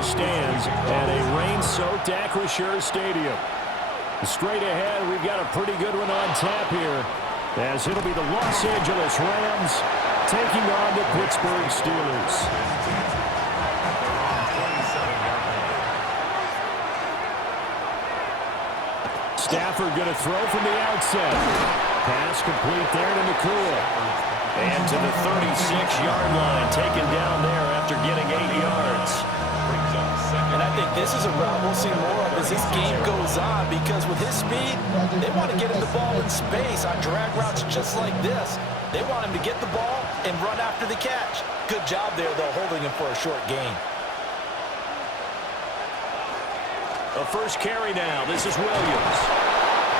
the stands at a rain-soaked Acrisure Stadium. Straight ahead, we've got a pretty good one on tap here, as it'll be the Los Angeles Rams taking on the Pittsburgh Steelers. Stafford going to throw from the outset. Pass complete there to McCool. And to the 36-yard line, taken down there after getting 8 yards. And I think this is a route we'll see more of as this game goes on, because with his speed, they want to get him the ball in space on drag routes just like this. They want him to get the ball and run after the catch. Good job there, though, holding him for a short gain. A first carry now. This is Williams.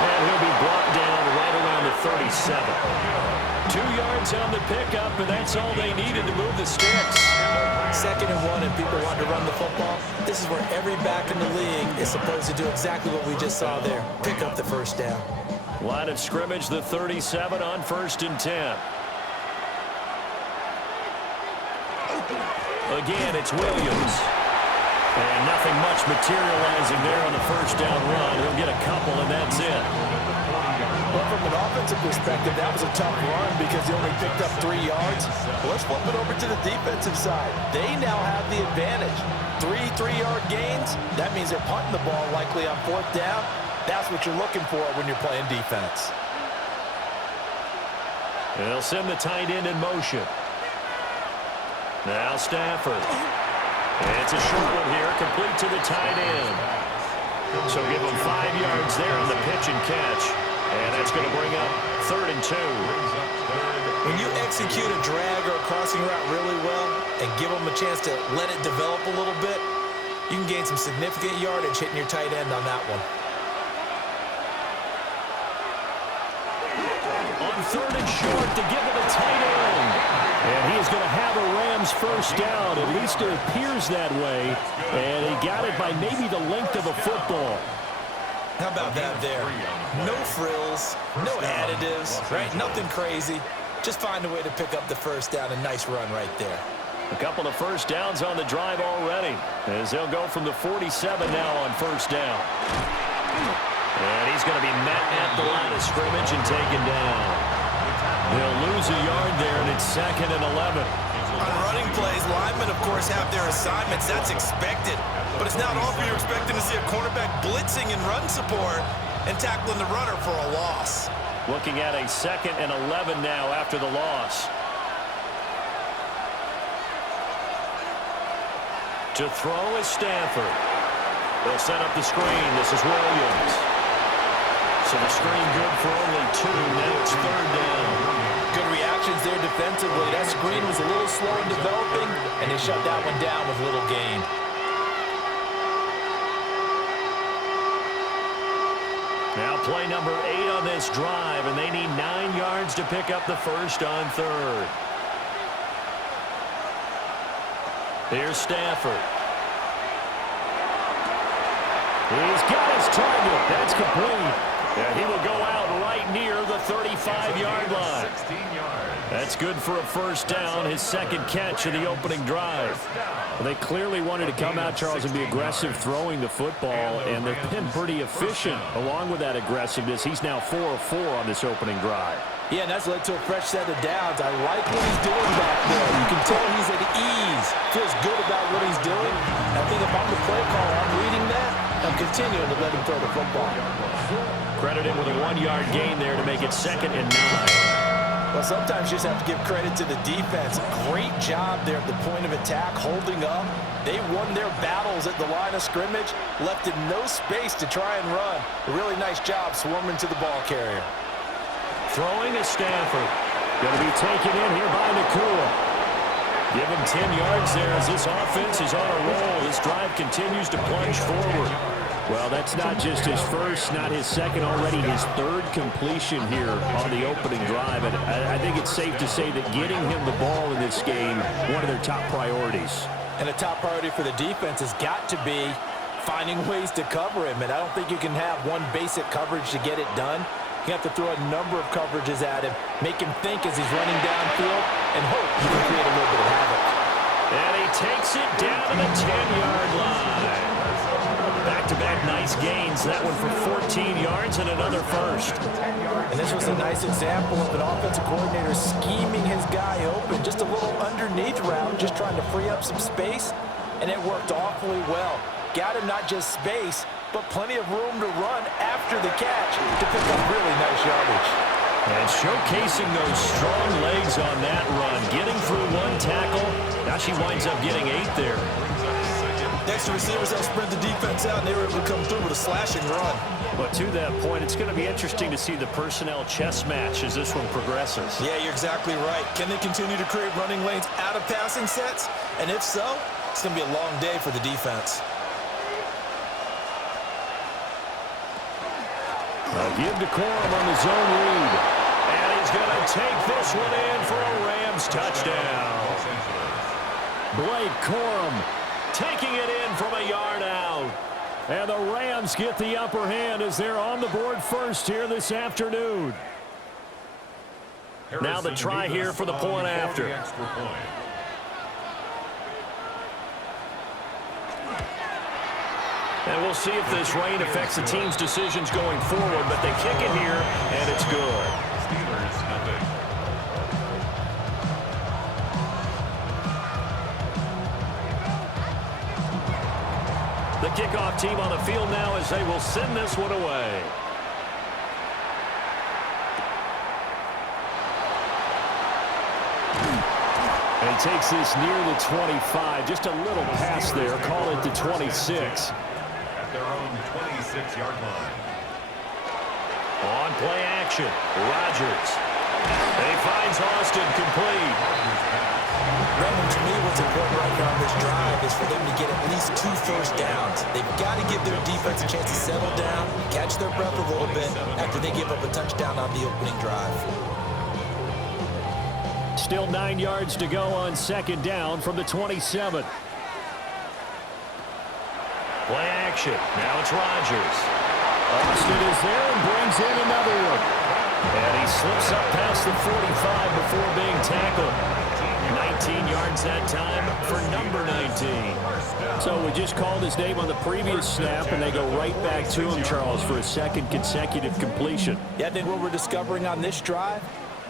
And he'll be brought down right around the 37. 2 yards on the pickup, and that's all they needed to move the sticks. 2nd and 1, and people want to run the football. This is where every back in the league is supposed to do exactly what we just saw there. Pick up the first down. Line of scrimmage, the 37 on 1st and 10. Again, it's Williams. And nothing much materializing there on the first down run. He'll get a couple, and that's it. Well, from an offensive perspective, that was a tough run because he only picked up 3 yards. Well, let's flip it over to the defensive side. They now have the advantage. 3 3-yard gains. That means they're punting the ball likely on 4th down. That's what you're looking for when you're playing defense. They'll send the tight end in motion. Now Stafford. It's a short one here, complete to the tight end. So give him 5 yards there on the pitch and catch. And that's going to bring up 3rd and 2. When you execute a drag or a crossing route really well and give them a chance to let it develop a little bit, you can gain some significant yardage hitting your tight end on that one. On 3rd and short to give it a tight end. And he is going to have a Rams first down. At least it appears that way. And he got it by maybe the length of a football. How about that there? No frills, no additives, right? Nothing crazy. Just find a way to pick up the first down. A nice run right there. A couple of first downs on the drive already, as they'll go from the 47 now on 1st down. And he's going to be met at the line of scrimmage and taken down. They'll lose a yard there, and it's 2nd and 11. On running plays, linemen, of course, have their assignments. That's expected. But it's not often you're expecting to see a cornerback blitzing in run support and tackling the runner for a loss. Looking at a 2nd and 11 now after the loss. To throw is Stafford. They'll set up the screen. This is Williams. So the screen good for only 2. Now it's 3rd down. Good reactions there defensively. That screen was a little slow in developing, and they shut that one down with little gain. Now play number 8 on this drive, and they need 9 yards to pick up the first on 3rd. Here's Stafford. He's got his target. That's complete. And he will go out right near the 35-yard line. That's good for a first down, his 2nd catch of the opening drive. Well, they clearly wanted to come out, Charles, and be aggressive throwing the football, and they've been pretty efficient along with that aggressiveness. He's now 4 of 4 on this opening drive. Yeah, and that's led to a fresh set of downs. I like what he's doing back there. You can tell he's at ease. Feels good about what he's doing. I think if I'm the play caller, I'm reading that. I'm continuing to let him throw the football. Credited with a 1-yard gain there to make it 2nd and 9. Well, sometimes you just have to give credit to the defense. Great job there at the point of attack, holding up. They won their battles at the line of scrimmage, left in no space to try and run. A really nice job swarming to the ball carrier. Throwing is Stafford. Going to be taken in here by McCool. Give him 10 yards there as this offense is on a roll. This drive continues to plunge forward. Well, that's not just his first, not his second, already his 3rd completion here on the opening drive. And I think it's safe to say that getting him the ball in this game, one of their top priorities. And a top priority for the defense has got to be finding ways to cover him. And I don't think you can have one basic coverage to get it done. You have to throw a number of coverages at him, make him think as he's running downfield, and hope he can create a little bit of havoc. And he takes it down to the 10-yard line. 6 gains. That one for 14 yards and another first. And this was a nice example of an offensive coordinator scheming his guy open. Just a little underneath route, just trying to free up some space, and it worked awfully well. Got him not just space, but plenty of room to run after the catch to pick up really nice yardage. And showcasing those strong legs on that run, getting through 1 tackle. Now she winds up getting 8 there. Next, the receivers helped spread the defense out, and they were able to come through with a slashing run. But to that point, it's going to be interesting to see the personnel chess match as this one progresses. Yeah, you're exactly right. Can they continue to create running lanes out of passing sets? And if so, it's going to be a long day for the defense. Give to Corum on the zone read. And he's going to take this one in for a Rams touchdown. Blake Corum taking it in from a yard out. And the Rams get the upper hand as they're on the board first here this afternoon. Now the try here for the point after. And we'll see if this rain affects the team's decisions going forward, but they kick it here, and it's good. Steelers, nothing. The kickoff team on the field now as they will send this one away. And he takes this near the 25. Just a little pass there. Call it the 26. At their own 26-yard line. On play action, Rodgers. And he finds Austin complete. Brandon, to me, what's important right here on this drive is for them to get at least 2 first downs. They've got to give their defense a chance to settle down, catch their breath a little bit after they give up a touchdown on the opening drive. Still 9 yards to go on second down from the 27. Play action. Now it's Rodgers. Austin is there and brings in another one. And he slips up past the 45 before being tackled. 19 yards that time for number 19. So we just called his name on the previous snap, and they go right back to him, Charles, for a second consecutive completion. Yeah, I think what we're discovering on this drive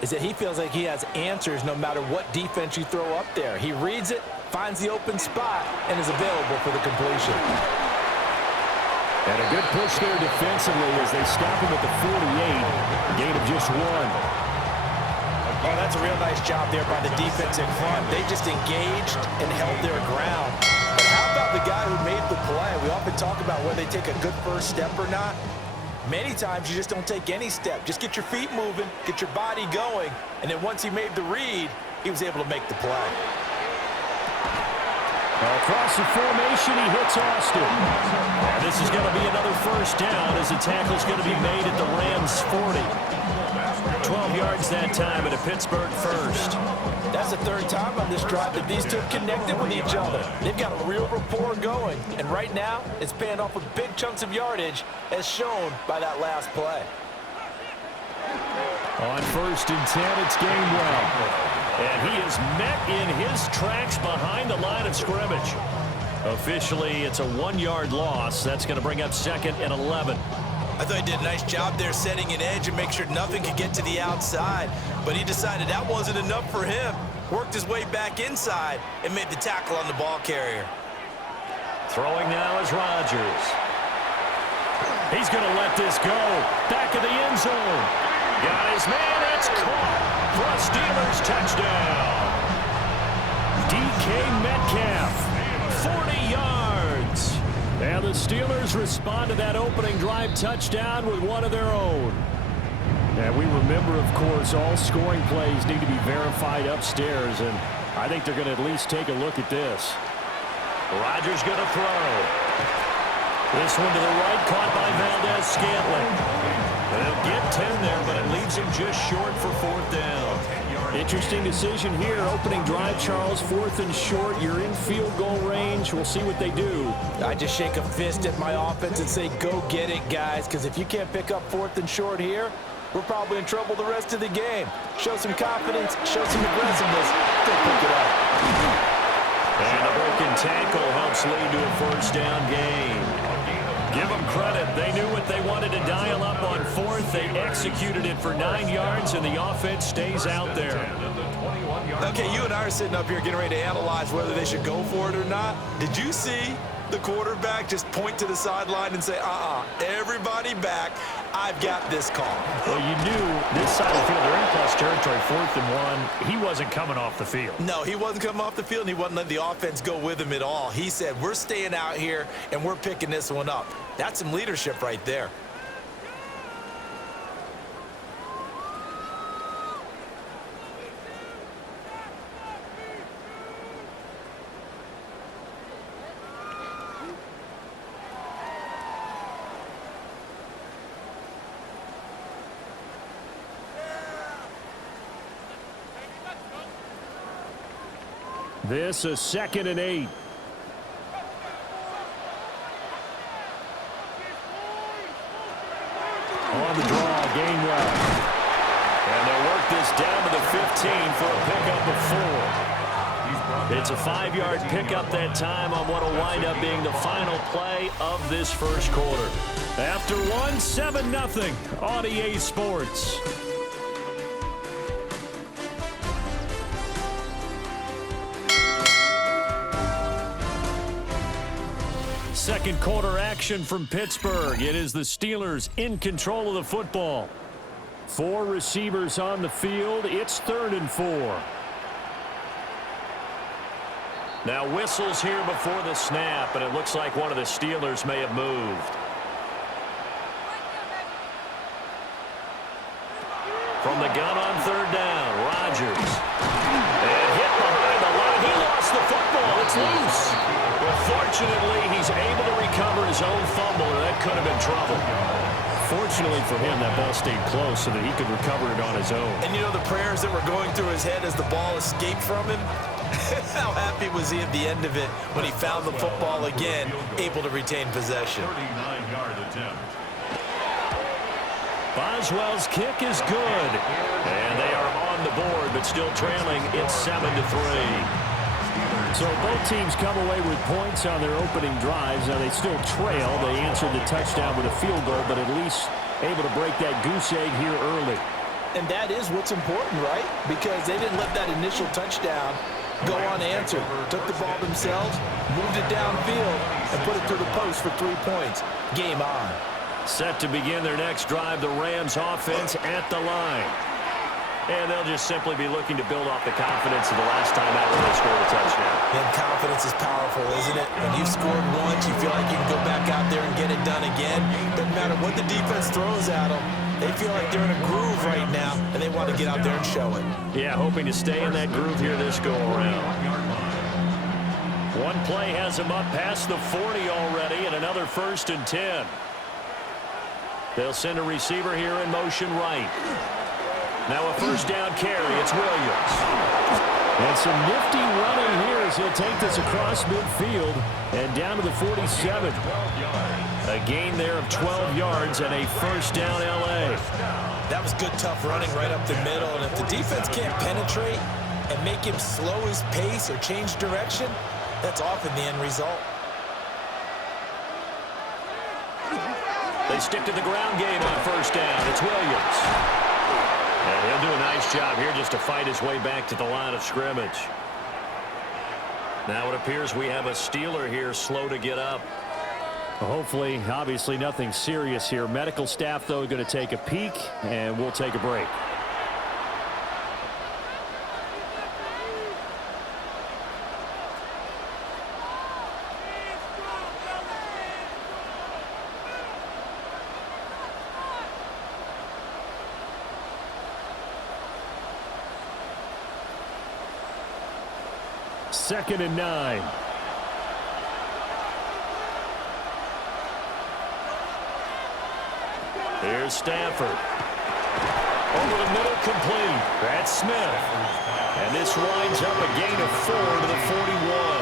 is that he feels like he has answers no matter what defense you throw up there. He reads it, finds the open spot, and is available for the completion. And a good push there defensively as they stop him at the 48. Gain of just 1. Oh, that's a real nice job there by the defense in front. They just engaged and held their ground. But how about the guy who made the play? We often talk about whether they take a good first step or not. Many times you just don't take any step. Just get your feet moving, get your body going, and then once he made the read, he was able to make the play. Across the formation, he hits Austin. And this is going to be another first down as the tackle's going to be made at the Rams' 40. 12 yards that time at a Pittsburgh first. That's the 3rd time on this drive that these two have connected with each other. They've got a real rapport going, and right now it's paying off with big chunks of yardage as shown by that last play. On 1st and 10, it's Gainwell. And he is met in his tracks behind the line of scrimmage. Officially, it's a 1-yard loss. That's going to bring up 2nd and 11. I thought he did a nice job there setting an edge and make sure nothing could get to the outside. But he decided that wasn't enough for him. Worked his way back inside and made the tackle on the ball carrier. Throwing now is Rodgers. He's going to let this go. Back of the end zone. Got his man. It's caught for a Steelers touchdown. DK Metcalf, 40 yards. And the Steelers respond to that opening drive touchdown with one of their own. And we remember, of course, all scoring plays need to be verified upstairs, and I think they're going to at least take a look at this. Rodgers going to throw. This one to the right, caught by Valdez-Scantling. They'll get 10 there, but it leaves him just short for 4th down. Interesting decision here. Opening drive, Charles, 4th and short. You're in field goal range. We'll see what they do. I just shake a fist at my offense and say, go get it, guys, because if you can't pick up 4th and short here, we're probably in trouble the rest of the game. Show some confidence, show some aggressiveness, go pick it up. And a broken tackle helps lead to a 1st down gain. Give them credit. They knew what they wanted to dial up on fourth. They executed it for 9 yards, and the offense stays out there. Okay, you and I are sitting up here getting ready to analyze whether they should go for it or not. Did you see the quarterback just point to the sideline and say, everybody back, I've got this call? Well, you knew this side of the field, they're in plus territory, 4th and 1. He wasn't coming off the field. No, he wasn't coming off the field, and he wasn't letting the offense go with him at all. He said, we're staying out here, and we're picking this one up. That's some leadership right there. This is 2nd and 8. On the draw, Gainwell. And they'll work this down to the 15 for a pickup of 4. It's a 5-yard pickup that time on what will wind up being the final play of this first quarter. After 1, 7-0 on EA Sports. Second quarter action from Pittsburgh. It is the Steelers in control of the football. 4 receivers on the field. It's 3rd and 4. Now whistles here before the snap, and it looks like one of the Steelers may have moved. From the gun on 3rd down, Rodgers. And hit behind the line. He lost the football. It's loose. Well, fortunately, he's able to recover his own fumble, or that could have been trouble. Fortunately for him, that ball stayed close so that he could recover it on his own. And you know the prayers that were going through his head as the ball escaped from him? How happy was he at the end of it when he found the football again, able to retain possession? 39-yard attempt. Boswell's kick is good. And they are on the board, but still trailing. It's 7-3. So both teams come away with points on their opening drives. Now they still trail. They answered the touchdown with a field goal, but at least able to break that goose egg here early. And that is what's important, right? Because they didn't let that initial touchdown go unanswered. Took the ball themselves, moved it downfield, and put it through the post for 3 points. Game on. Set to begin their next drive, the Rams offense at the line. And they'll just simply be looking to build off the confidence of the last time out when they scored a touchdown. And confidence is powerful, isn't it? When you've scored once, you feel like you can go back out there and get it done again. Doesn't matter what the defense throws at them. They feel like they're in a groove right now, and they want to get out there and show it. Yeah, hoping to stay in that groove here this go-around. One play has them up past the 40 already, and another 1st and 10. They'll send a receiver here in motion right. Now a 1st down carry. It's Williams. And some nifty running here as he'll take this across midfield and down to the 47. A gain there of 12 yards and a 1st down L.A. That was good, tough running right up the middle. And if the defense can't penetrate and make him slow his pace or change direction, that's often the end result. They stick to the ground game on 1st down. It's Williams. And he'll do a nice job here just to fight his way back to the line of scrimmage. Now it appears we have a Steeler here slow to get up. Hopefully, obviously nothing serious here. Medical staff, though, going to take a peek, and we'll take a break. Second and 9. Here's Stafford. Over the middle, complete. That's Smith. And this winds up a gain of 4 to the 41.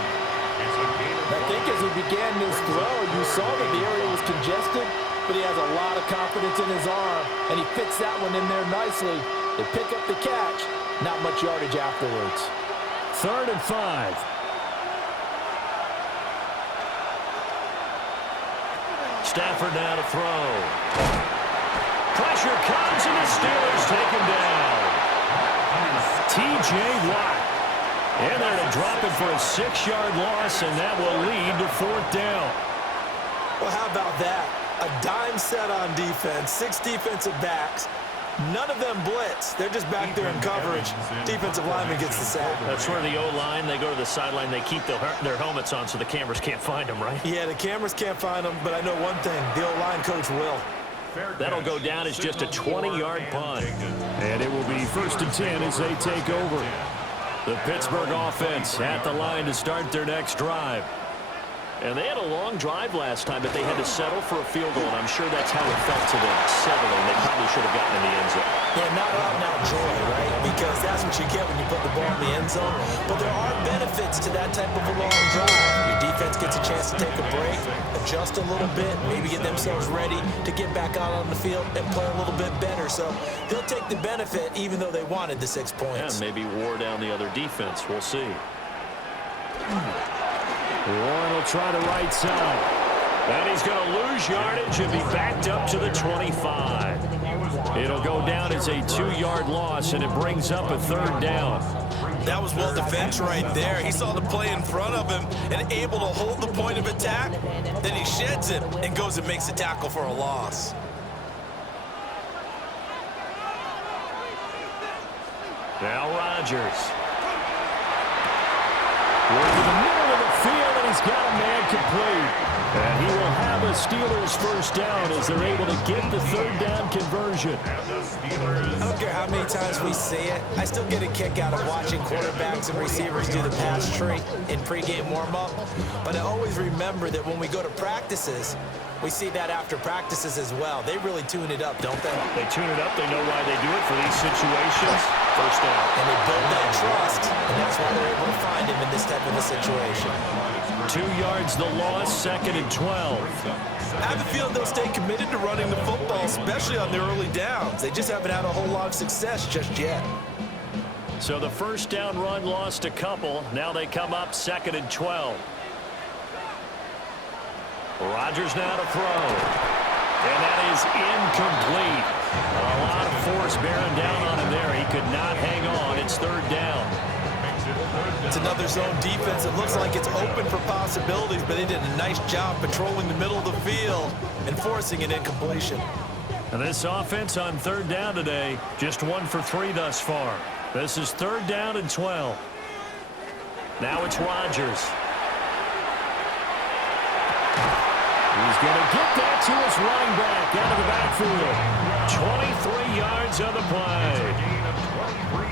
I think as he began this throw, you saw that the area was congested, but he has a lot of confidence in his arm, and he fits that one in there nicely. They pick up the catch. Not much yardage afterwards. 3rd and 5. Stafford now to throw. Pressure comes, and the Steelers take him down. T.J. Watt in there to drop it for a 6-yard loss, and that will lead to 4th down. Well, how about that? A dime set on defense, 6 defensive backs. None of them blitz. They're just back there in coverage. Defensive lineman gets the sack. That's where the O-line, they go to the sideline, they keep their helmets on so the cameras can't find them, right? Yeah, the cameras can't find them, but I know one thing. The O-line coach will. That'll go down as just a 20-yard punt. And it will be 1st and 10 as they take over. The Pittsburgh offense at the line to start their next drive. And they had a long drive last time, but they had to settle for a field goal, and I'm sure that's how it felt to them, settling. They probably should have gotten in the end zone. Yeah, not out and out joy, right? Because that's what you get when you put the ball in the end zone. But there are benefits to that type of a long drive. Your defense gets a chance to take a break, adjust a little bit, maybe get themselves ready to get back out on the field and play a little bit better. So they'll take the benefit even though they wanted the 6 points. Yeah, maybe wore down the other defense. We'll see. Warren will try the right side. And he's going to lose yardage and be backed up to the 25. It'll go down as a 2-yard loss, and it brings up a 3rd down. That was well defense right there. He saw the play in front of him and able to hold the point of attack. Then he sheds it and goes and makes a tackle for a loss. Now Rodgers. Going to the middle of the field, and he's got a man complete. And he will have a Steelers 1st down as they're able to get the 3rd down conversion. I don't care how many times we see it. I still get a kick out of watching quarterbacks and receivers do the pass tree in pregame warm-up. But I always remember that when we go to practices, we see that after practices as well. They really tune it up, don't they? They tune it up. They know why they do it for these situations. 1st down. And they build that trust, and that's why they're able to find him in this type of a situation. 2 yards the loss, 2nd and 12. I have a feeling they'll stay committed to running the football, especially on their early downs. They just haven't had a whole lot of success just yet. So the 1st down run lost a couple. Now they come up 2nd and 12. Rodgers now to throw. And that is incomplete. A lot of force bearing down on him there. He could not hang on. It's 3rd down. It's another zone defense. It looks like it's open for possibilities, but they did a nice job patrolling the middle of the field and forcing an incompletion. And this offense on 3rd down today, just 1 for 3 thus far. This is 3rd down and 12. Now it's Rodgers. He's going to get that to his running back out of the backfield. 23 yards on the play.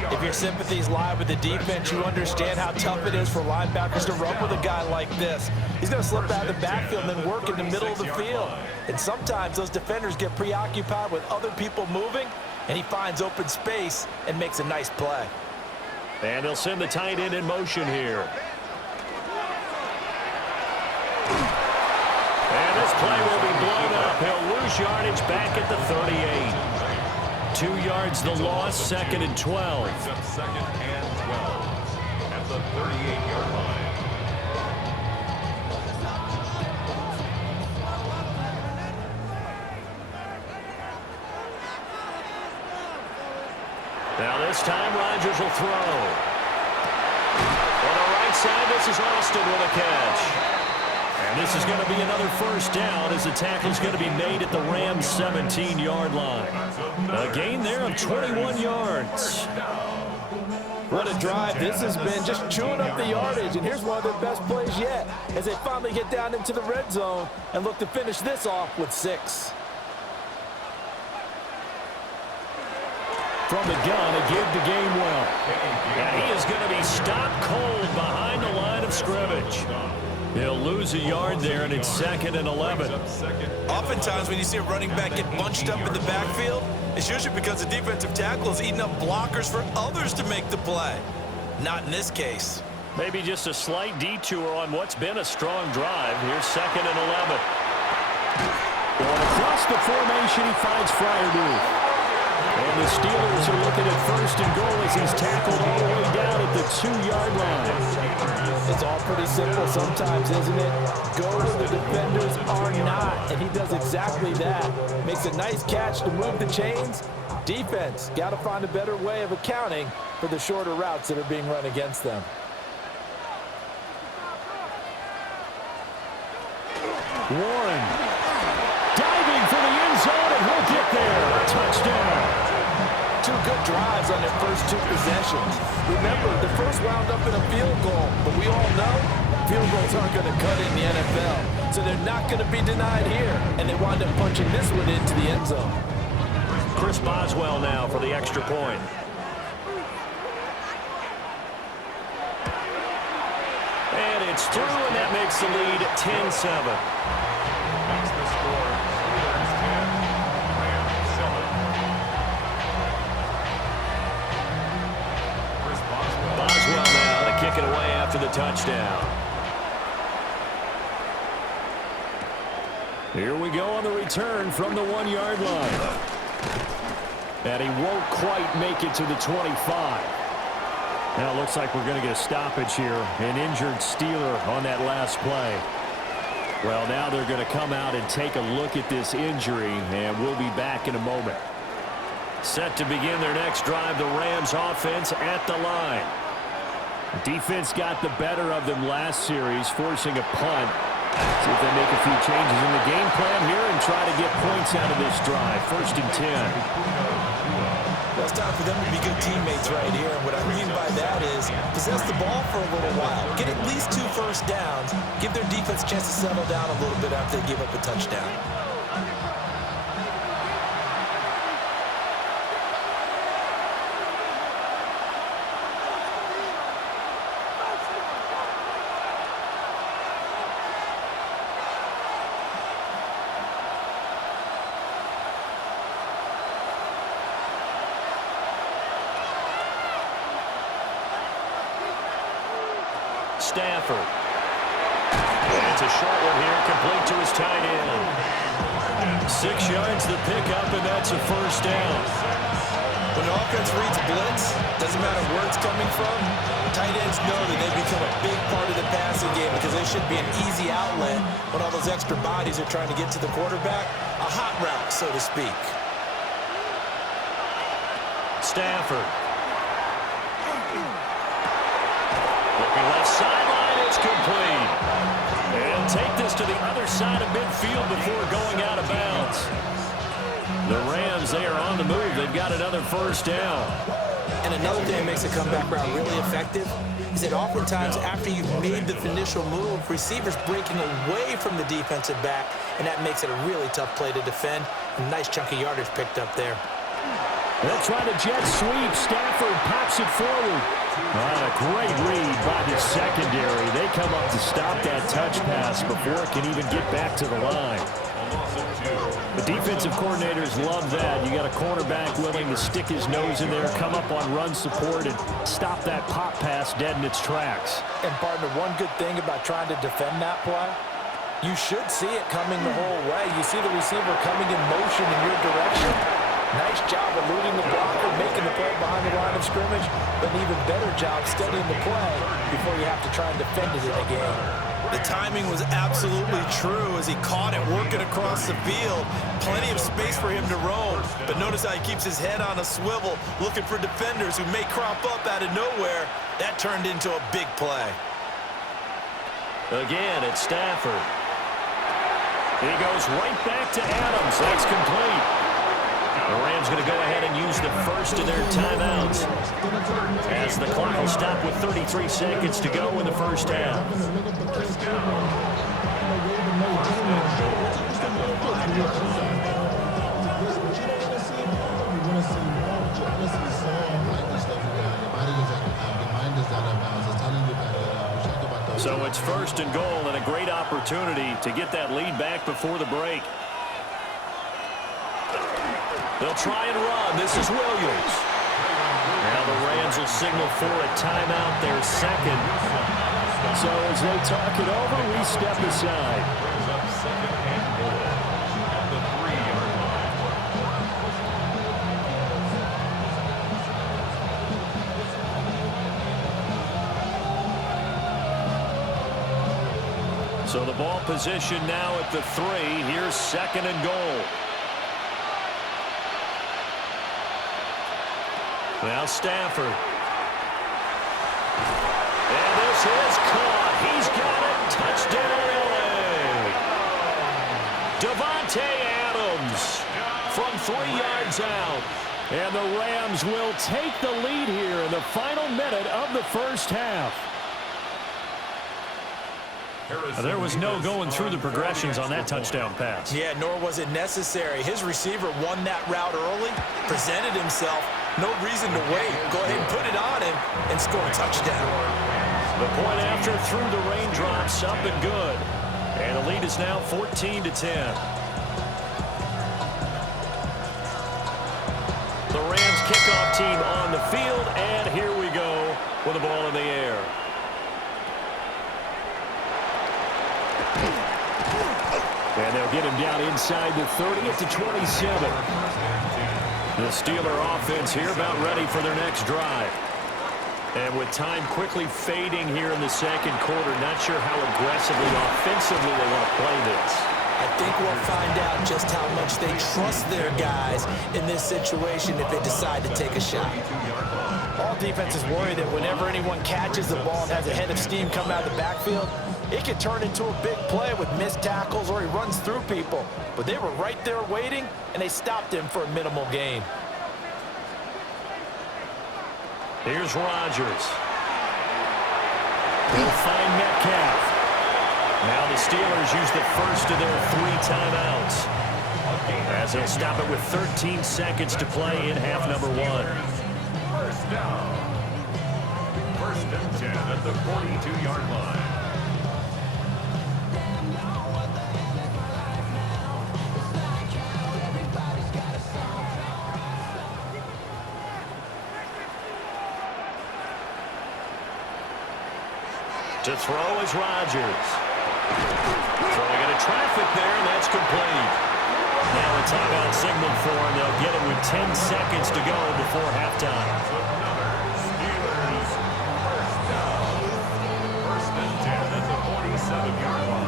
If your sympathies lie with the defense, you understand how tough it is for linebackers to run with a guy like this. He's going to slip out of the backfield and then work in the middle of the field. And sometimes those defenders get preoccupied with other people moving, and he finds open space and makes a nice play. And they'll send the tight end in motion here. And this play will be blown up. He'll lose yardage back at the 38. 2 yards the loss, 2nd and 12. 2nd and 12 at the 38-yard line. Now this time Rodgers will throw. On the right side, this is Austin with a catch. And this is going to be another 1st down as the tackle is going to be made at the Rams' 17-yard line. A gain there of 21 yards. What a drive this has been, just chewing up the yardage. And here's one of their best plays yet as they finally get down into the red zone and look to finish this off with 6. From the gun, a give to Gainwell. And he is going to be stopped cold behind the line of scrimmage. He'll lose a yard there, and it's 2nd and 11. Oftentimes when you see a running back get bunched up in the backfield, it's usually because the defensive tackle is eating up blockers for others to make the play. Not in this case. Maybe just a slight detour on what's been a strong drive. Here's 2nd and 11. Going across the formation, he finds Fryermuth. And the Steelers are looking at 1st and goal as he's tackled all the way down at the 2-yard line. It's all pretty simple sometimes, isn't it? Go where the defenders are not, and he he does exactly that. Makes a nice catch to move the chains. Defense, got to find a better way of accounting for the shorter routes that are being run against them. Warren diving for the end zone, and he'll get there. Touchdown. Two good drives on their first two possessions. Remember, the first wound up in a field goal, but we all know field goals aren't going to cut in the NFL, so they're not going to be denied here, and they wind up punching this one into the end zone. Chris Boswell now for the extra point. And it's through, and that makes the lead 10-7. That's the score. Steelers 10, Rams 7. Chris Boswell. Boswell now to kick it away after the touchdown. Here we go on the return from the 1-yard line. And he won't quite make it to the 25. Now it looks like we're going to get a stoppage here. An injured Steeler on that last play. Well, now they're going to come out and take a look at this injury, and we'll be back in a moment. Set to begin their next drive, the Rams offense at the line. Defense got the better of them last series, forcing a punt. See if they make a few changes in the game plan here and try to get points out of this drive. 1st and 10. Well, it's time for them to be good teammates right here. And what I mean by that is possess the ball for a little while. Get at least 2 first downs. Give their defense a chance to settle down a little bit after they give up a touchdown. Stafford. It's a short one here, complete to his tight end. 6 yards the pickup, and that's a first down. When the offense reads blitz, doesn't matter where it's coming from, tight ends know that they become a big part of the passing game because they should be an easy outlet when all those extra bodies are trying to get to the quarterback. A hot route, so to speak. Stafford. Looking left sideline, it's complete. They'll take this to the other side of midfield before going out of bounds. The Rams, they are on the move. They've got another first down. And another thing that makes a comeback route really effective is that oftentimes after you've made the initial move, receivers breaking away from the defensive back, and that makes it a really tough play to defend. A nice chunk of yardage picked up there. They'll try the jet sweep. Stafford pops it forward. A great read by the secondary. They come up to stop that touch pass before it can even get back to the line. The defensive coordinators love that. You got a cornerback willing to stick his nose in there, come up on run support, and stop that pop pass dead in its tracks. And, partner, one good thing about trying to defend that play, you should see it coming the whole way. You see the receiver coming in motion in your direction. Nice job eluding the blocker, making the play behind the line of scrimmage, but an even better job studying the play before you have to try and defend it in a game. The timing was absolutely true as he caught it working across the field. Plenty of space for him to roam, but notice how he keeps his head on a swivel, looking for defenders who may crop up out of nowhere. That turned into a big play. Again, it's Stafford. He goes right back to Adams. That's complete. The Rams going to go ahead and use the first of their timeouts as the clock will stop with 33 seconds to go in the first half. So it's 1st and goal and a great opportunity to get that lead back before the break. They'll try and run. This is Williams. Now the Rams will signal for a timeout, their second. So as they talk it over, we step aside. Second and goal at the 3-yard line. So the ball position now at the 3. Here's 2nd and goal. Now Stafford. And this is caught. He's got it. Touchdown, L.A. Davante Adams from 3 yards out. And the Rams will take the lead here in the final minute of the first half. There was no going through the progressions on that touchdown pass. Yeah, nor was it necessary. His receiver won that route early, presented himself. No reason to wait. Go ahead and put it on him and score a touchdown. The point after through the raindrops, up and good. And the lead is now 14-10. The Rams kickoff team on the field, and here we go with the ball in the air. And they'll get him down inside the 30 at the 27. The Steeler offense here about ready for their next drive. And with time quickly fading here in the second quarter, not sure how aggressively, offensively they want to play this. I think we'll find out just how much they trust their guys in this situation if they decide to take a shot. All defenses worry that whenever anyone catches the ball and has a head of steam come out of the backfield, it can turn into a big play with missed tackles or he runs through people. But they were right there waiting, and they stopped him for a minimal gain. Here's Rodgers. He'll find Metcalf. Now the Steelers use the first of their 3 timeouts, as they'll stop it with 13 seconds to play in half number 1. First down. 1st and 10 at the 42-yard line. To throw is Rodgers. Throwing into traffic there, and that's complete. Now a timeout signal for him. They'll get it with 10 seconds to go before halftime. Steelers, first down. 1st and 10 at the 47-yard line.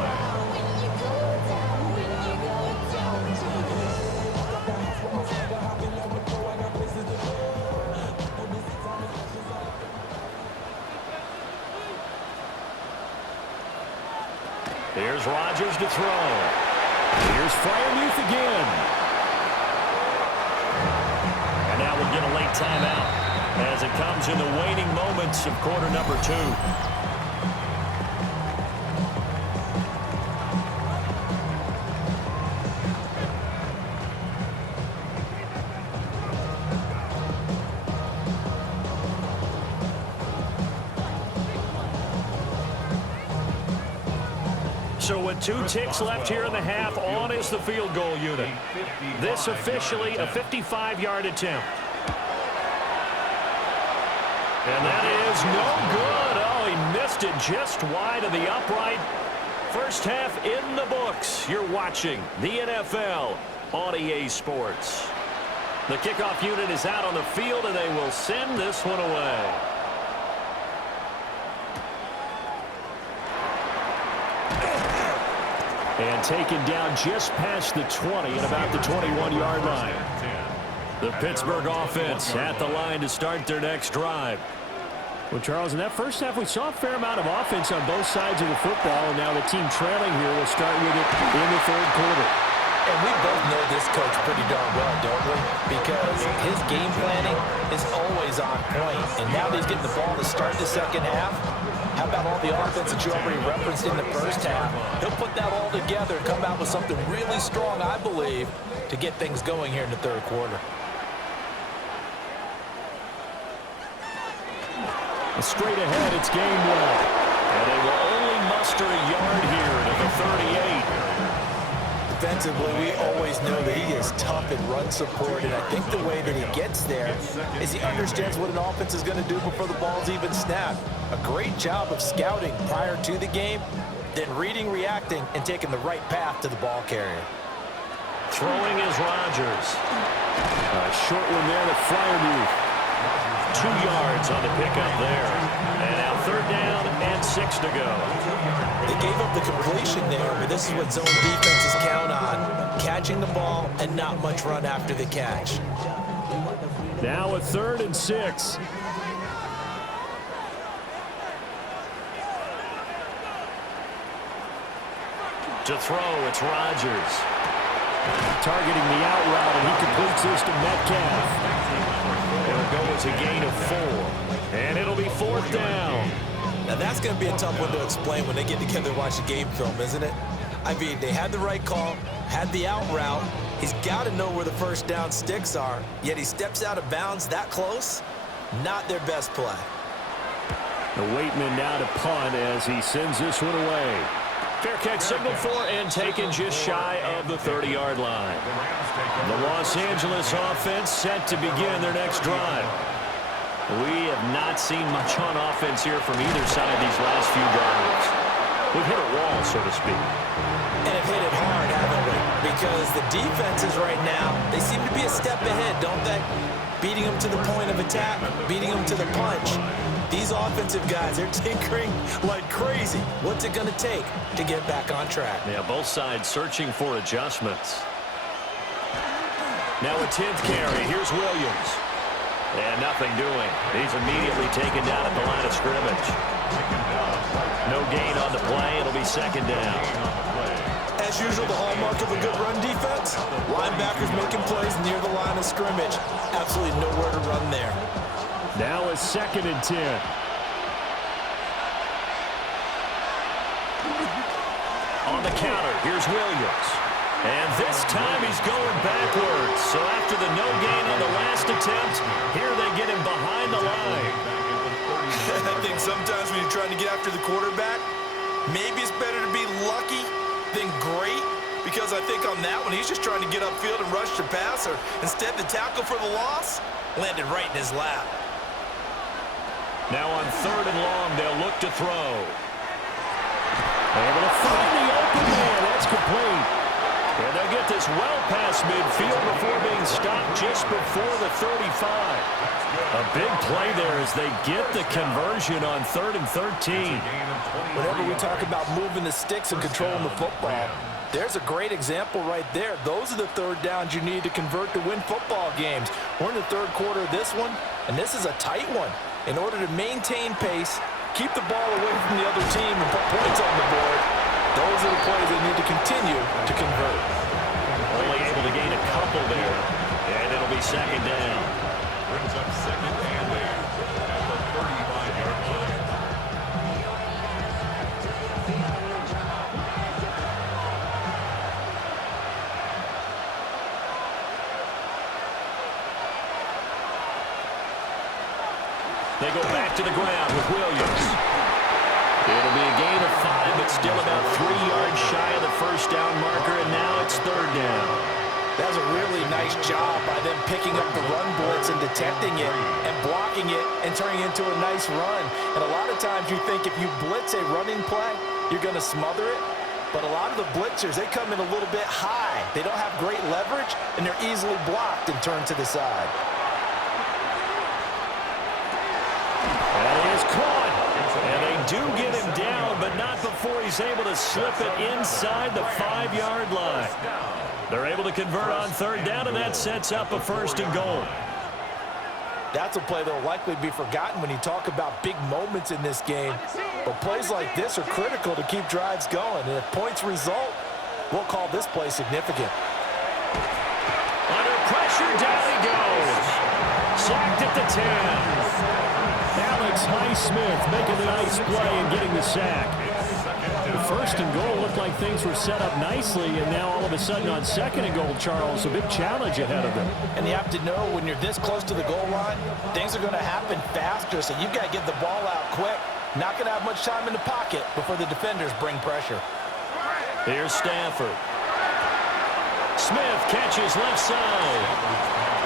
Here's Rodgers to throw. Here's Freiermuth again. And now we'll get a late timeout as it comes in the waning moments of quarter number 2. So with 2 ticks left here in the half, on is the field goal unit. This officially a 55-yard attempt. And that is no good. Oh, he missed it just wide of the upright. First half in the books. You're watching the NFL on EA Sports. The kickoff unit is out on the field, and they will send this one away. And taken down just past the 20 and about the 21-yard line. The Pittsburgh offense at the line to start their next drive. Well, Charles, in that first half, we saw a fair amount of offense on both sides of the football, and now the team trailing here will start with it in the third quarter. And we both know this coach pretty darn well, don't we? Because his game planning is always on point. And now that he's getting the ball to start the second half, how about all the offense that you already referenced in the first half? He'll put that all together and come out with something really strong, I believe, to get things going here in the third quarter. Straight ahead, it's Gainwell. And they will only muster a yard here to the 38. Defensively, we always know that he is tough in run support, and I think the way that he gets there is he understands what an offense is going to do before the ball's even snapped. A great job of scouting prior to the game, then reading, reacting, and taking the right path to the ball carrier. Throwing is Rodgers. A short one there to Freiermuth. 2 yards on the pickup there. And now 3rd down and 2:06 to go. They gave up the completion there, but this is what zone defenses count on. Catching the ball and not much run after the catch. Now a 3rd and 6. To throw, it's Rodgers. Targeting the out route, and he completes this to Metcalf. It'll go as a gain of 4. And it'll be 4th down. Now that's going to be a tough one to explain when they get together and watch the game film, isn't it? I mean, they had the right call, had the out route. He's got to know where the first down sticks are, yet he steps out of bounds that close. Not their best play. The Waitman now to punt as he sends this one away. Fair catch signaled for and taken just shy of the 30-yard line. The Los Angeles offense set to begin their next drive. We have not seen much on offense here from either side these last few drives. We've hit a wall, so to speak. And have hit it hard, haven't we? Because the defenses right now, they seem to be a step ahead, don't they? Beating them to the point of attack, beating them to the punch. These offensive guys, they're tinkering like crazy. What's it going to take to get back on track? Yeah, both sides searching for adjustments. Now a 10th carry. Here's Williams. And nothing doing. He's immediately taken down at the line of scrimmage. No gain on the play. It'll be 2nd down. As usual, the hallmark of a good run defense, linebackers making plays near the line of scrimmage. Absolutely nowhere to run there. Now a 2nd and 10. On the counter, here's Williams. And this time he's going backwards. So after the no gain on the last attempt, here they get him behind the line. I think sometimes when you're trying to get after the quarterback, maybe it's better to be lucky than great. Because I think on that one, he's just trying to get upfield and rush the passer. Instead, the tackle for the loss landed right in his lap. Now on 3rd and long, they'll look to throw. Able to find the open man. That's complete. And they'll get this well past midfield before being stopped just before the 35. A big play there as they get the conversion on 3rd and 13. Whenever we talk about moving the sticks and controlling the football, there's a great example right there. Those are the 3rd downs you need to convert to win football games. We're in the 3rd quarter of this one, and this is a tight one. In order to maintain pace, keep the ball away from the other team and put points on the board, those are the plays they need to continue to convert. Only able to gain a couple there, and it'll be 2nd down. Brings up 2nd and 8 at the 35-yard line. They go back to the ground with Williams. It'll be a gain of 5, but still about 3 yards shy of the first down marker, and now it's 3rd down. That was a really nice job by them picking up the run blitz and detecting it and blocking it and turning it into a nice run. And a lot of times you think if you blitz a running play, you're going to smother it. But a lot of the blitzers, they come in a little bit high. They don't have great leverage, and they're easily blocked and turned to the side. That is caught. And they do get him down, but not before he's able to slip it inside the 5-yard line. They're able to convert on 3rd down, and that sets up a 1st and goal. That's a play that will likely be forgotten when you talk about big moments in this game. But plays like this are critical to keep drives going. And if points result, we'll call this play significant. Under pressure, down he goes. Sacked at the 10. Alex Highsmith making a nice play and getting the sack. The 1st and goal looked like things were set up nicely, and now all of a sudden on 2nd and goal, Charles, a big challenge ahead of them. And you have to know when you're this close to the goal line, things are going to happen faster, so you've got to get the ball out quick. Not going to have much time in the pocket before the defenders bring pressure. Here's Stafford. Smith catches left side.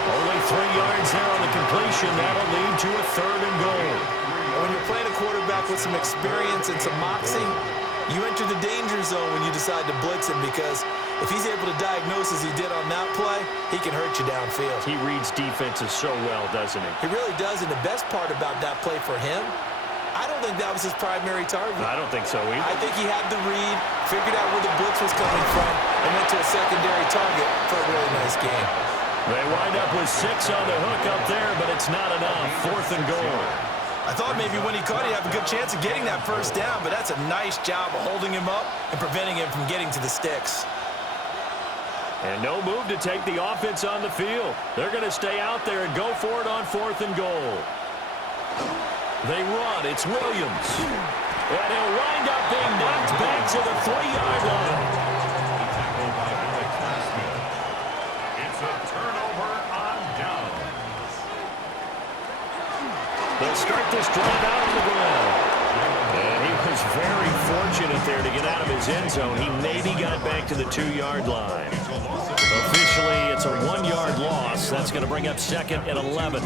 Only 3 yards there on the completion. That'll lead to a 3rd and goal. And when you're playing a quarterback with some experience and some moxie, you enter the danger zone when you decide to blitz him, because if he's able to diagnose as he did on that play, he can hurt you downfield. He reads defenses so well, doesn't he? He really does, and the best part about that play for him, I I don't think that was his primary target. I don't think so either. I think he had the read, figured out where the blitz was coming from, and went to a secondary target for a really nice game. They wind up with 6 on the hook up there, but it's not enough. 4th and goal. I thought maybe when he caught it, he'd have a good chance of getting that first down, but that's a nice job of holding him up and preventing him from getting to the sticks. And no move to take the offense on the field. They're going to stay out there and go for it on 4th and goal. They run. It's Williams. And he'll wind up being knocked back to the 3-yard line. It's a turnover on downs. They'll start this drive out on the ground. And he was very fortunate there to get out of his end zone. He maybe got back to the 2-yard line. Officially, it's a 1-yard loss. That's going to bring up 2nd and 11.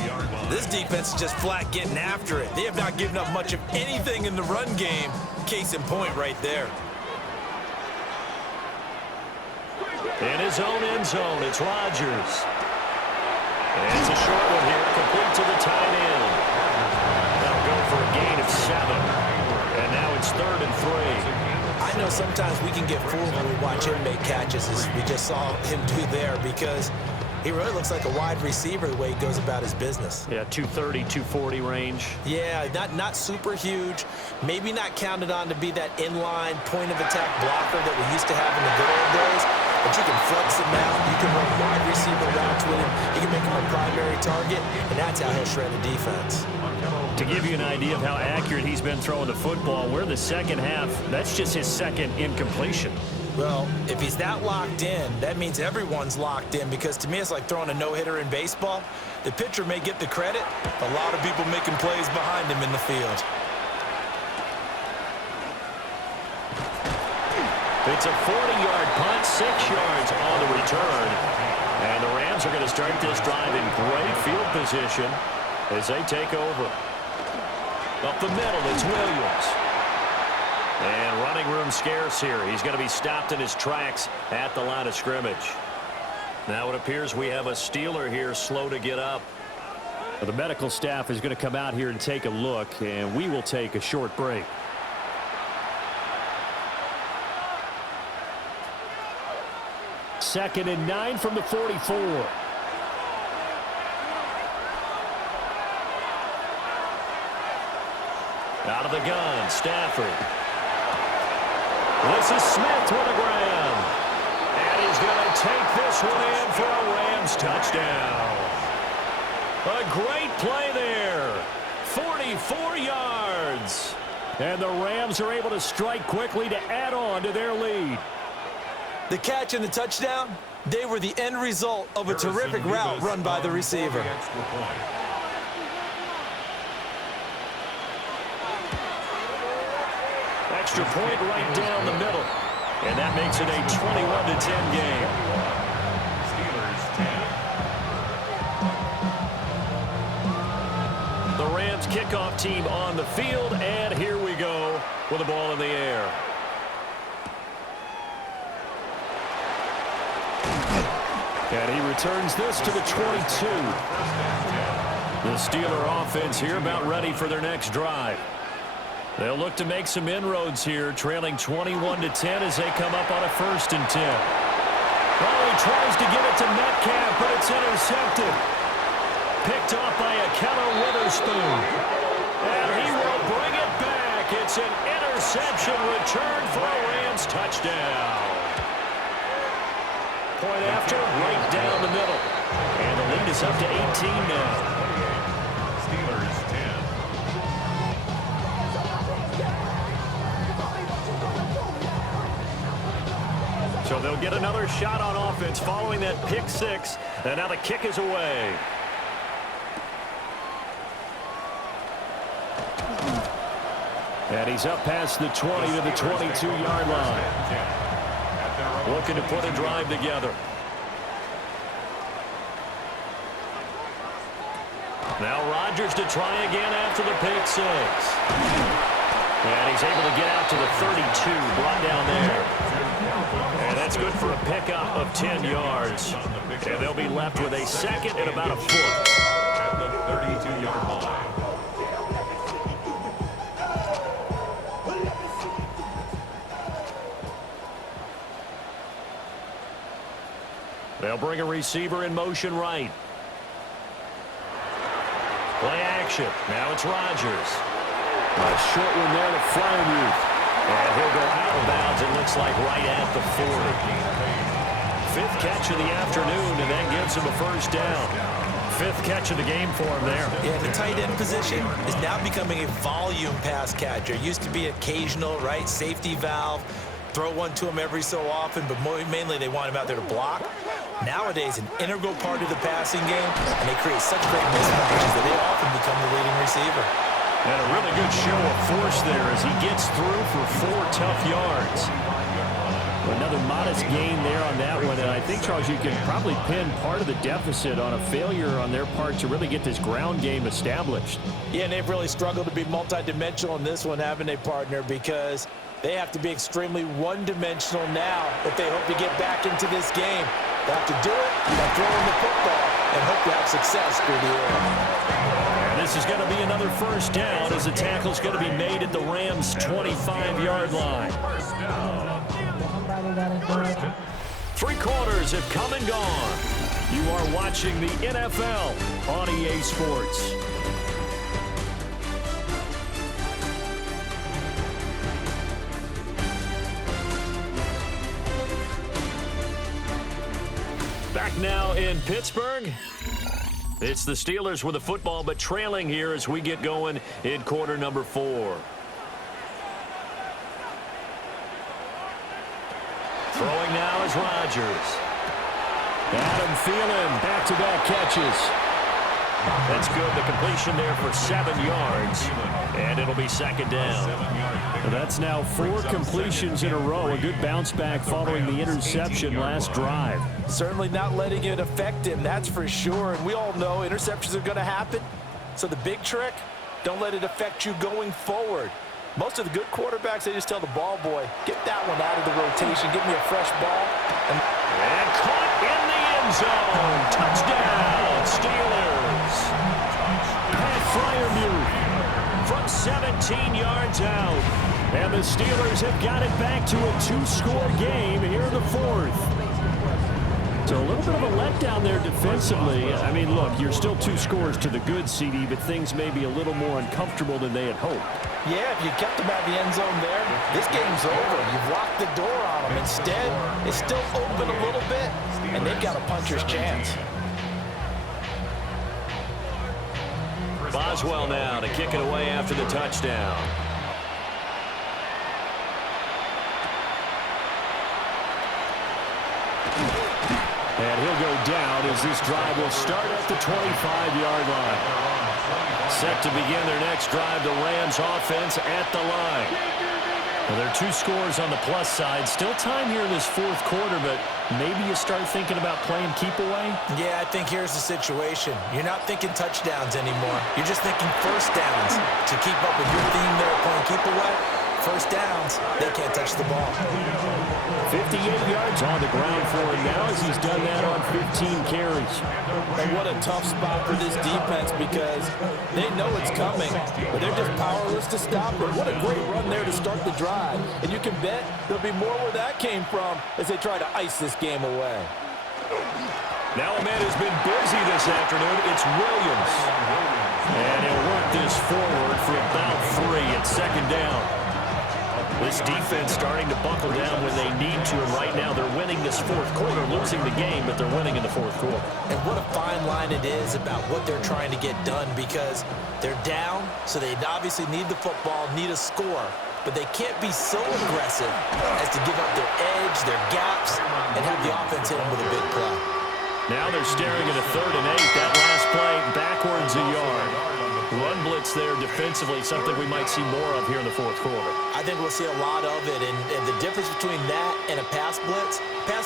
This defense is just flat getting after it. They have not given up much of anything in the run game. Case in point right there. In his own end zone, it's Rodgers. And it's a short one here, complete to the tight end. That'll go for a gain of 7. And now it's 3rd and 3. I know sometimes we can get fooled when we watch him make catches, as we just saw him do there, because he really looks like a wide receiver the way he goes about his business. Yeah, 230, 240 range. Yeah, not super huge. Maybe not counted on to be that inline point-of-attack blocker that we used to have in the good old days. But you can flex him out. You can run wide receiver routes with him. You can make him a primary target, and that's how he'll shred the defense. To give you an idea of how accurate he's been throwing the football, we're the second half. That's just his 2nd incompletion. Well, if he's that locked in, that means everyone's locked in, because to me it's like throwing a no-hitter in baseball. The pitcher may get the credit, but a lot of people making plays behind him in the field. It's a 40-yard punt, 6 yards on the return. And the Rams are going to start this drive in great field position as they take over. Up the middle, it's Williams. And running room scarce here. He's going to be stopped in his tracks at the line of scrimmage. Now it appears we have a Steeler here slow to get up. Well, the medical staff is going to come out here and take a look, and we will take a short break. Second and 9 from the 44. Out of the gun, Stafford. This is Smith with a grab. And he's going to take this one in for a Rams touchdown. A great play there. 44 yards. And the Rams are able to strike quickly to add on to their lead. The catch and the touchdown, they were the end result of a terrific route run by the receiver. Extra point right down the middle. And that makes it a 21-10 game. Steelers 10. The Rams kickoff team on the field, and here we go with the ball in the air. And he returns this to the 22. The Steeler offense here about ready for their next drive. They'll look to make some inroads here, trailing 21-10 as they come up on a 1st and 10. Oh, he tries to get it to Metcalf, but it's intercepted. Picked off by a Keller Witherspoon. And he will bring it back. It's an interception return for a Rams touchdown. Point after, right down the middle. And the lead is up to 18 now. Steelers 10. So they'll get another shot on offense following that pick 6. And now the kick is away. And he's up past the 20 to the 22-yard line. Looking to put a drive together. Now Rodgers to try again after the pick 6. And he's able to get out to the 32, brought down there. And that's good for a pickup of 10 yards. And they'll be left with a 2nd and about a foot. At the 32-yard line. They'll bring a receiver in motion right. Play action. Now it's Rodgers. A short one there to Freiermuth. And he'll go out of bounds, it looks like, right at the 40. Fifth catch of the afternoon, and that gives him a first down. Fifth catch of the game for him there. Yeah, the tight end position is now becoming a volume pass catcher. Used to be occasional, right? Safety valve. Throw one to him every so often, but mainly they want him out there to block. Nowadays, an integral part of the passing game, and they create such great mismatches that they often become the leading receiver. And a really good show of force there as he gets through for 4 tough yards. Another modest gain there on that one, and I think, Charles, you can probably pin part of the deficit on a failure on their part to really get this ground game established. Yeah, and they've really struggled to be multidimensional in this one, haven't they, partner? Because they have to be extremely one-dimensional now if they hope to get back into this game. They have to do it by throwing the football and hope to have success through the air. And this is going to be another first down as the tackle's going to be made at the Rams' 25-yard line. 3 quarters have come and gone. You are watching the NFL on EA Sports. Back now in Pittsburgh. It's the Steelers with the football, but trailing here as we get going in quarter number 4. Throwing now is Rodgers. Adam Thielen, back-to-back catches. That's good. The completion there for 7 yards, and it'll be second down. That's now 4 completions in a row. A good bounce back following the interception last drive. Certainly not letting it affect him, that's for sure. And we all know interceptions are going to happen. So the big trick, don't let it affect you going forward. Most of the good quarterbacks, they just tell the ball boy, get that one out of the rotation, give me a fresh ball. And caught in the end zone. Touchdown, Steelers. Pat Freiermuth from 17 yards out. And the Steelers have got it back to a 2-score game here in the 4th. So a little bit of a letdown there defensively. I mean, look, you're still 2 scores to the good, CD, but things may be a little more uncomfortable than they had hoped. Yeah, if you kept them at the end zone there, this game's over. You've locked the door on them. Instead, it's still open a little bit, and they've got a puncher's chance. Boswell now to kick it away after the touchdown. And he'll go down as this drive will start at the 25-yard line. Set to begin their next drive, the Rams offense at the line. Well, there are 2 scores on the plus side. Still time here in this 4th quarter, but maybe you start thinking about playing keep away? Yeah, I think here's the situation. You're not thinking touchdowns anymore. You're just thinking first downs. To keep up with your theme there, playing keep away, first downs, they can't touch the ball. 58 yards on the ground for him now as he's done that on 15 carries. And what a tough spot for this defense because they know it's coming, but they're just powerless to stop it. What a great run there to start the drive. And you can bet there'll be more where that came from as they try to ice this game away. Now a man who's been busy this afternoon, it's Williams. And he'll work this forward for about 3 at second down. This defense starting to buckle down when they need to, and right now they're winning this 4th quarter, losing the game, but they're winning in the 4th quarter. And what a fine line it is about what they're trying to get done because they're down, so they obviously need the football, need a score, but they can't be so aggressive as to give up their edge, their gaps, and have the offense hit them with a big play. Now they're staring at a 3rd and 8. That last play backwards a yard. Run blitz there defensively, something we might see more of here in the 4th quarter. I think we'll see a lot of it, and the difference between that and a pass blitz,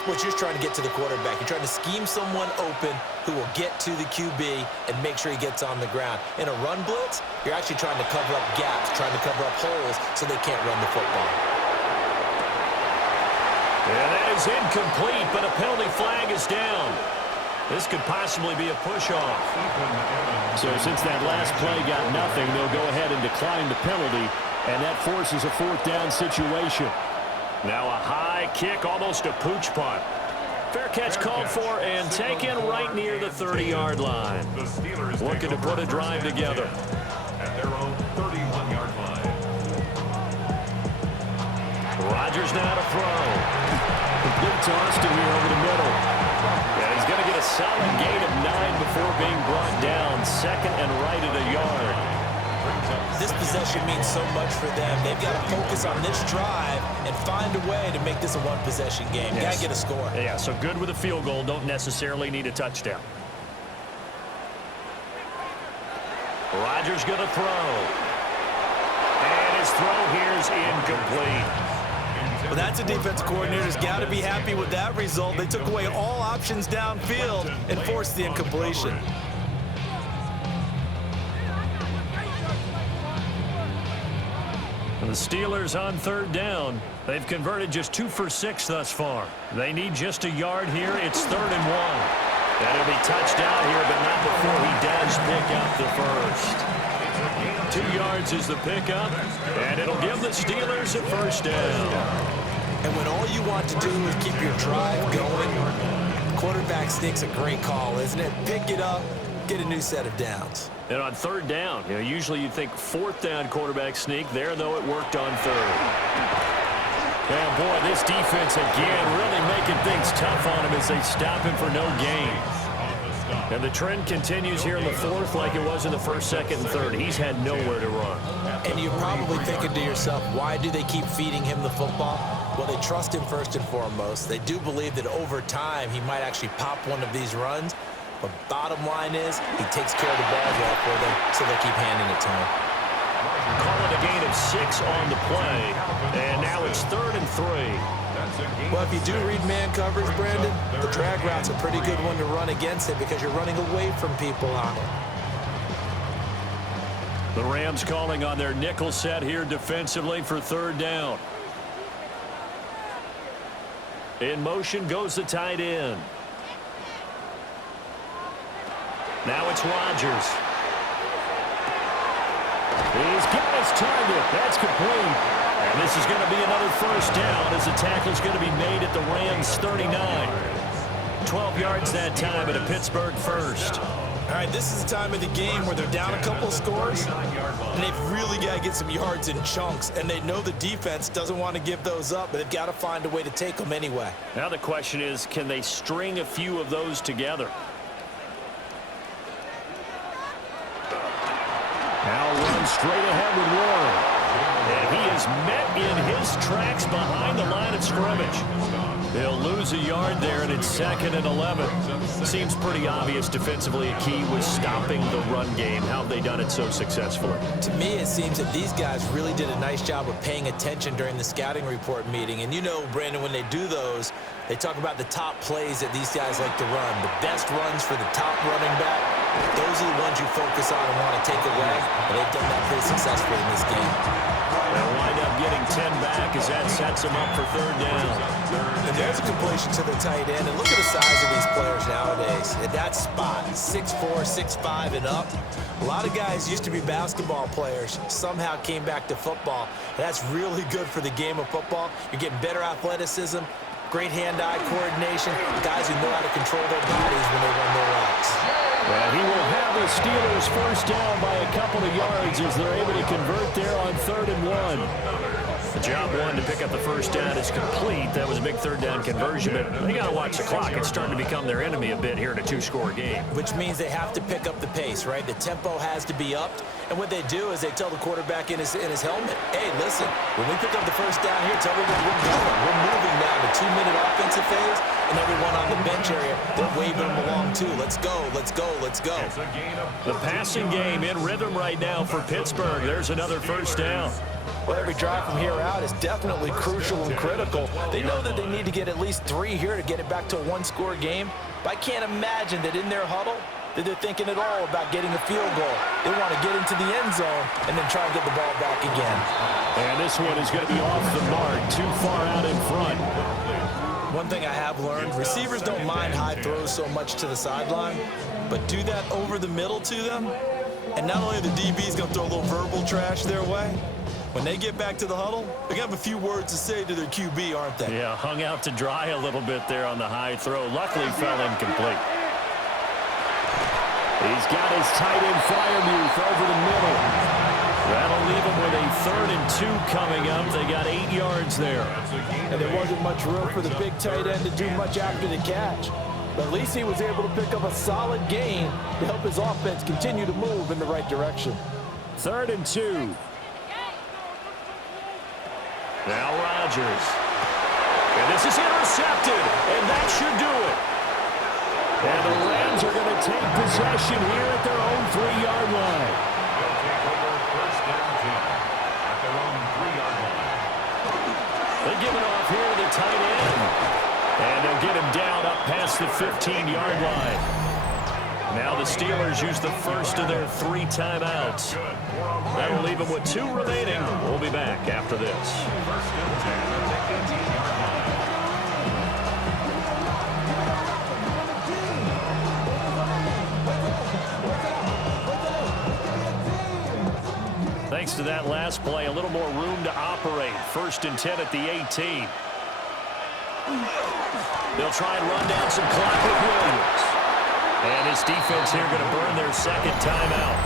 you're just trying to get to the quarterback. You're trying to scheme someone open who will get to the QB and make sure he gets on the ground. In a run blitz, you're actually trying to cover up gaps, trying to cover up holes so they can't run the football. And that is incomplete, but a penalty flag is down. This could possibly be a push-off. So since that last play got nothing, they'll go ahead and decline the penalty, and that forces a 4th down situation. Now a high kick, almost a pooch punt. Fair catch called for and taken right near the 30-yard line. Looking to put a drive together. At their own 31-yard line. Rodgers now to throw. Complete toss to here over the middle. And he's going to get a solid gain of 9 before being brought down. Second and right at a yard. This possession means so much for them. They've got to focus on this drive and find a way to make this a one-possession game. Yes. Got to get a score. Yeah, so good with a field goal. Don't necessarily need a touchdown. Rodgers going to throw. And his throw here is incomplete. Well, that's a defensive coordinator's got to be happy with that result. They took away all options downfield and forced the incompletion. And the Steelers on third down. They've converted just 2 for 6 thus far. They need just a yard here. It's 3rd and 1. And he'll be touched out here, but not before he does pick up the first. 2 yards is the pickup, and it'll give the Steelers a first down. And when all you want to do is keep your drive going, quarterback sneak's a great call, isn't it? Pick it up, get a new set of downs. And on third down, usually you'd think 4th down quarterback sneak. There, though, it worked on 3rd. And, boy, this defense, again, really making things tough on him as they stop him for no gain. And the trend continues here in the 4th like it was in the 1st, 2nd, and 3rd. He's had nowhere to run. And you're probably thinking to yourself, why do they keep feeding him the football? Well, they trust him first and foremost. They do believe that over time he might actually pop one of these runs. But bottom line is he takes care of the ball well for them, so they keep handing it to him. Call it a gain of 6 on the play. And now it's 3rd and 3. Well, if you do read man coverage, Brandon, the drag route's a pretty good one to run against it because you're running away from people on it. The Rams calling on their nickel set here defensively for 3rd down. In motion goes the tight end. Now it's Rodgers. He's got his target. That's complete. And this is going to be another first down as the tackle's going to be made at the Rams' 39. 12 yards that time at a Pittsburgh first. All right, this is the time of the game where they're down a couple of scores, and they've really got to get some yards in chunks, and they know the defense doesn't want to give those up, but they've got to find a way to take them anyway. Now the question is, can they string a few of those together? Now runs straight ahead with Warren. And he is met in his tracks behind the line of scrimmage. They'll lose a yard there, and it's 2nd and 11. Seems pretty obvious defensively a key was stopping the run game. How have they done it so successfully? To me, it seems that these guys really did a nice job of paying attention during the scouting report meeting. And you know, Brandon, when they do those, they talk about the top plays that these guys like to run. The best runs for the top running back, those are the ones you focus on and want to take away. And they've done that pretty successfully in this game. They'll wind up getting 10 back as that sets them up for 3rd down. And there's a completion to the tight end. And look at the size of these players nowadays. At that spot, 6'4", 6'5", and up. A lot of guys used to be basketball players, somehow came back to football. And that's really good for the game of football. You're getting better athleticism, great hand-eye coordination, guys who know how to control their bodies when they run their routes. Well, he will have the Steelers first down by a couple of yards as they're able to convert there on 3rd and 1. The job one to pick up the first down is complete. That was a big 3rd down conversion, but they got to watch the clock. It's starting to become their enemy a bit here in a 2-score game. Which means they have to pick up the pace, right? The tempo has to be upped. And what they do is they tell the quarterback in his helmet, hey, listen, when we pick up the first down here, tell everyone we're going. We're moving now to 2-minute offensive phase, and everyone on the bench area, they're waving them along too. Let's go, let's go, let's go. The passing game in rhythm right now for Pittsburgh. There's another first down. Well, every drive from here out is definitely crucial and critical. They know that they need to get at least 3 here to get it back to a 1-score game. But I can't imagine that in their huddle that they're thinking at all about getting a field goal. They want to get into the end zone and then try and get the ball back again. And this one is going to be off the mark, too far out in front. One thing I have learned, receivers don't mind high throws so much to the sideline, but do that over the middle to them, and not only are the DBs going to throw a little verbal trash their way, When they get back to the huddle, they have a few words to say to their QB, aren't they? Yeah, hung out to dry a little bit there on the high throw. Luckily, fell incomplete. He's got his tight end Fryermuth over the middle. That'll leave him with a 3rd and 2 coming up. They got 8 yards there. And there wasn't much room for the big tight end to do much after the catch. But at least he was able to pick up a solid gain to help his offense continue to move in the right direction. 3rd and 2. Now Rodgers. And this is intercepted, and that should do it. And the Rams are going to take possession here at their own 3-yard line. They'll take over 1st and 10 at their own 3-yard line. They give it off here to the tight end. And they'll get him down up past the 15-yard line. Now the Steelers use the first of their 3 timeouts. That'll leave them with 2 remaining. We'll be back after this. 1st and 10 at the 18-yard line. Thanks to that last play, a little more room to operate. 1st and 10 at the 18. They'll try and run down some clock with Williams. And his defense here going to burn their 2nd timeout.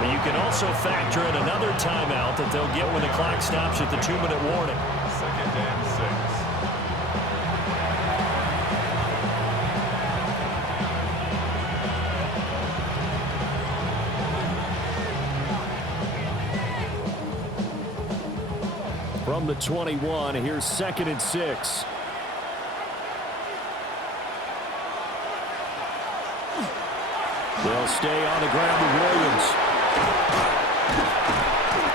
But you can also factor in another timeout that they'll get when the clock stops at the 2-minute warning. 2nd and 6. From the 21, here's 2nd and 6. They'll stay on the ground with Williams.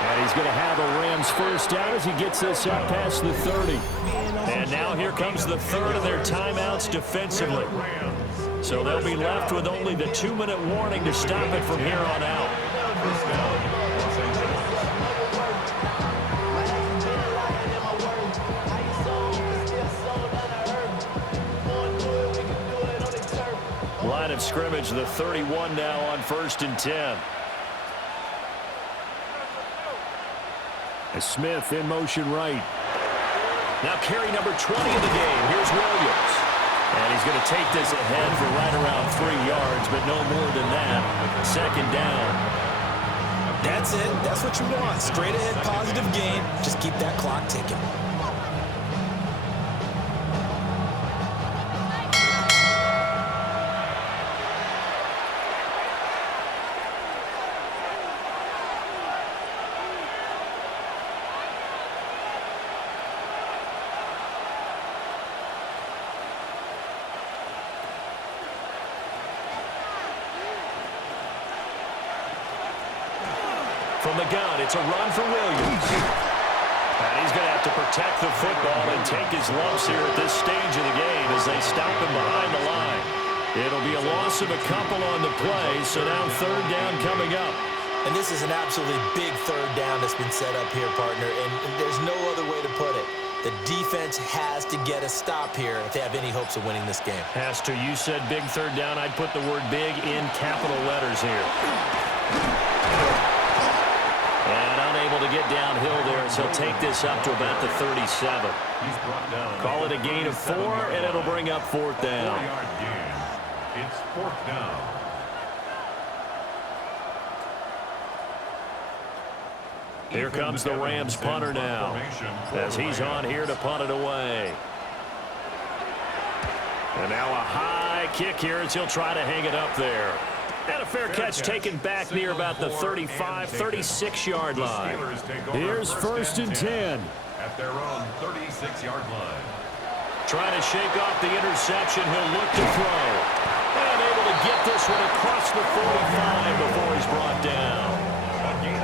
And he's going to have a Rams 1st down as he gets this up past the 30. And now here comes the 3rd of their timeouts defensively. So they'll be left with only the 2-minute warning to stop it from here on out. Line of scrimmage, the 31 now on 1st and 10. As Smith in motion right. Now carry number 20 of the game. Here's Williams. And he's going to take this ahead for right around 3 yards, but no more than that. 2nd down. That's it. That's what you want. Straight ahead positive gain. Just keep that clock ticking. From the gun, it's a run for Williams. And he's going to have to protect the football and take his lumps here at this stage of the game as they stop him behind the line. It'll be a loss of a couple on the play, so now 3rd down coming up. And this is an absolutely big 3rd down that's been set up here, partner, and there's no other way to put it. The defense has to get a stop here if they have any hopes of winning this game. Has to. You said big 3rd down. I'd put the word big in capital letters here. And unable to get downhill there, so he'll take this up to about the 37. He's brought down. Call it a gain of 4, and it'll bring up 4th down. 4-yard gain. It's 4th down. Here comes the Rams punter now, as he's on here to punt it away. And now a high kick here as he'll try to hang it up there. And a fair catch taken back near about the 35, 36-yard line. Here's 1st and 10. At their own 36-yard line. Trying to shake off the interception. He'll look to throw. And able to get this one across the 45 before he's brought down.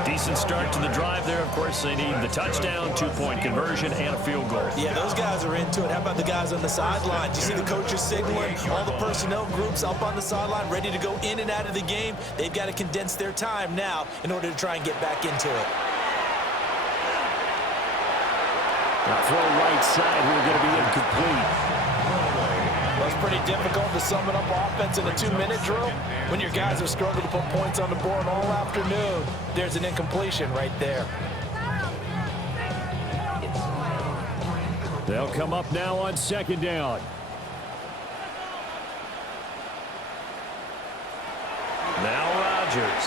Decent start to the drive there. Of course, they need the touchdown, 2-point conversion, and a field goal. Yeah, those guys are into it. How about the guys on the sideline? Do you see the coaches signaling? All the personnel groups up on the sideline ready to go in and out of the game. They've got to condense their time now in order to try and get back into it. Now throw right side here, going to be incomplete. Well, it's pretty difficult to sum it up offense in a 2-minute drill when your guys have struggled to put points on the board all afternoon. There's an incompletion right there. They'll come up now on second down. Now Rodgers.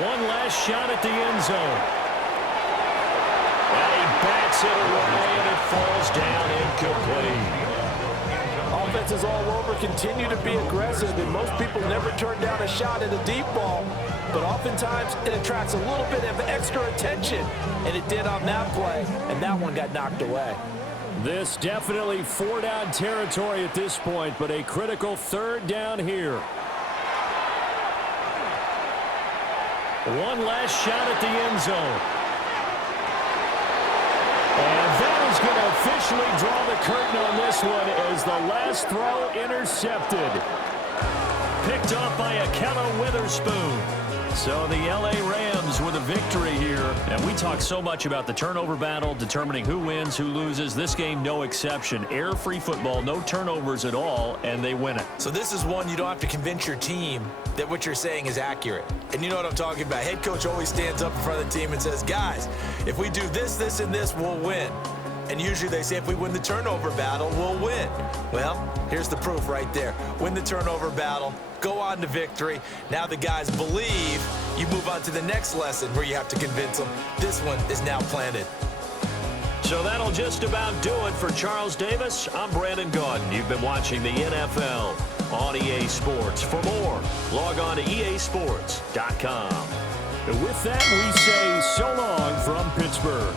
One last shot at the end zone. And he bats it away, and it falls down incomplete. Offenses all over continue to be aggressive, and most people never turn down a shot at a deep ball. But oftentimes, it attracts a little bit of extra attention, and it did on that play, and that one got knocked away. This definitely four-down territory at this point, but a critical third down here. One last shot at the end zone. And that is going to officially draw the curtain on this one as the last throw intercepted. Picked off by Akello Witherspoon. So the L.A. Rams with a victory here. And we talk so much about the turnover battle, determining who wins, who loses. This game, no exception. Error-free football, no turnovers at all, and they win it. So this is one you don't have to convince your team that what you're saying is accurate. And you know what I'm talking about. Head coach always stands up in front of the team and says, guys, if we do this, this, and this, we'll win. And usually they say if we win the turnover battle, we'll win. Well, here's the proof right there. Win the turnover battle, go on to victory. Now the guys believe. You move on to the next lesson where you have to convince them. This one is now planted. So that'll just about do it for Charles Davis. I'm Brandon Gaudin. You've been watching the NFL on EA Sports. For more, log on to easports.com. And with that, we say so long from Pittsburgh.